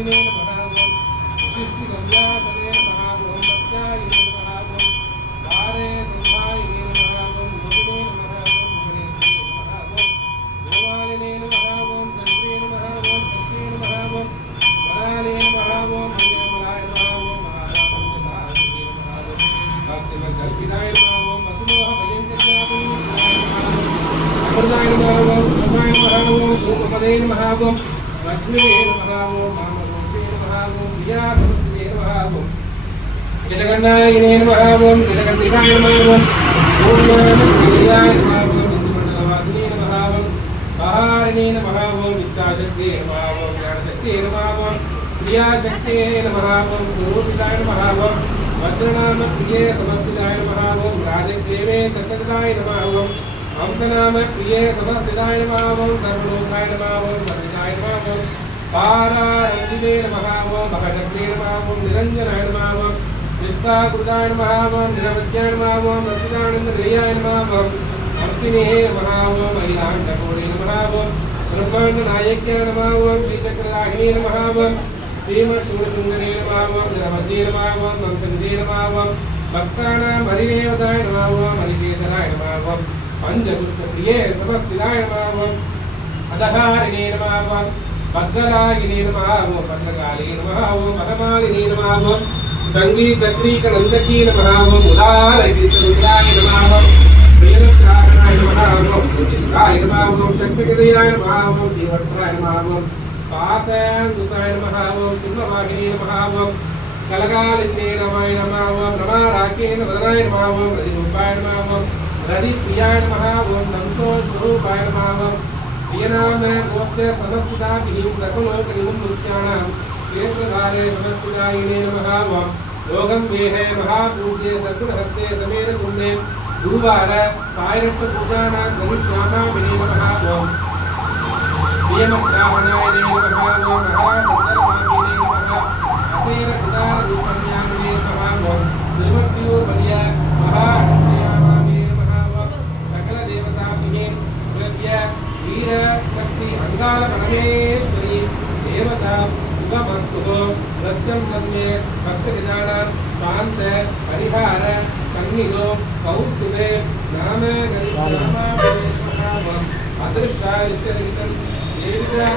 वायुने नमः ओम विशिष्टि गम्यातने नमः ओम सत्यायिने नमः ओम वारे संभायिने नमः ओम मुदिने नमः ओम मुनिने नमः ओम गोमालिने नमः ओम चंद्रे नमः ओम सत्ये नमः ओम वराले नमः ओम मलाय नमः ओम महारामंजनाय नमः ओम भक्तिमद्दर्शिनाय नमः ओम वसुमोह भयंकरनाथाय नमः ओम सोमाय नमः ओम सोमपदे नमः ओम लक्ष्मीवे नमः ओम मामरूपे नमः ओम प्रियासमस्ते नमः ओम जगन्नायिने नमः ओम जगन्निधाय नमः ओम सूर्याय नमः ओम इंद्रमंडलवासिने नमः ओम बहारिणे नमः ओम इच्छाशक्ते नमः ओम ज्ञानशक्ते नमः ओम क्रियाशक्ते नमः ओम स्वरूपिताय नमः ओम वज्रनाम प्रिये समस्तिताय नमः ओम राजदेवे चतुर्दाय नमः ओम हंसनाम प्रिये समस्तिताय नमः ओम सर्वलोकाय नमः ओम सर्वदाय नमः ओम पारारंजिते नमः ओम भगवते नमः ओम निरंजनाय नमः ओम निष्ठाकृताय नमः ओम निरवध्याय नमः ओम सच्चिदानंददेयाय नमः ओम हंसिने नमः ओम अखिलांडकोटे नमः ओम ब्रह्मांडनायक्याय नमः ओम श्रीचक्रराहिणे नमः ओम श्रीमत्सूरसुंदरे नमः ओम निरवध्ये नमः ओम मंसन्दे नमः ओम भक्तानां हरिदेवताय नमः ओम हरिकेशराय नमः ओम पंचपुष्पप्रिये समस्तिताय नमः ओम अधहारिणे नमः ओम भद्रलागिने नमः ओम भद्रकाले नमः ओम पदमालिने नमः ओम संगीतक्रीकनन्दकी नमः ओम उदारगीतरुद्राय नमः ओम प्रियरत्राय नमः ओम पुष्टिकाय नमः ओम शक्तिकदयाय नमः ओम जीवत्राय नमः ओम पासंदुसाय नमः ओम सिंहवाहिने नमः ओम कलकालिन्ये नमाय नमः ओम नमाराकेन वदनाय नमः ओम रतिरूपाय नमः ओम रतिप्रियाय नमः ओम नमसोस्वरूपाय नमः ओम प्रियनाम गोप्य समस्तिता विहिं सकलोकनिमं मुक्त्यानां केशधारे समस्तितायिने नमः ओम योगं वेहे महापूज्ये सद्गुणहस्ते समेत कुंडे गुरुवार सायरत्व पूजानां गमिष्यामामिने नमः ओम प्रियमग्राहणाय नमः ओम महासंकल्पामिने नमः असेरकृतारूपम्यामिने नमः ओम त्रिमूर्तियोर्वल्य महाअनन्तयामामिने नमः ओम सकलदेवताभिः प्रत्य वीर शक्ति अंगाल परमेश्वरी देवता शुभमस्तु सत्यं तन्मे भक्तविदानां शांत परिहार सन्निधो कौस्तुभे नाम गणेशनामाभिने नमः ओम अदृश्याय विश्वनितं देविता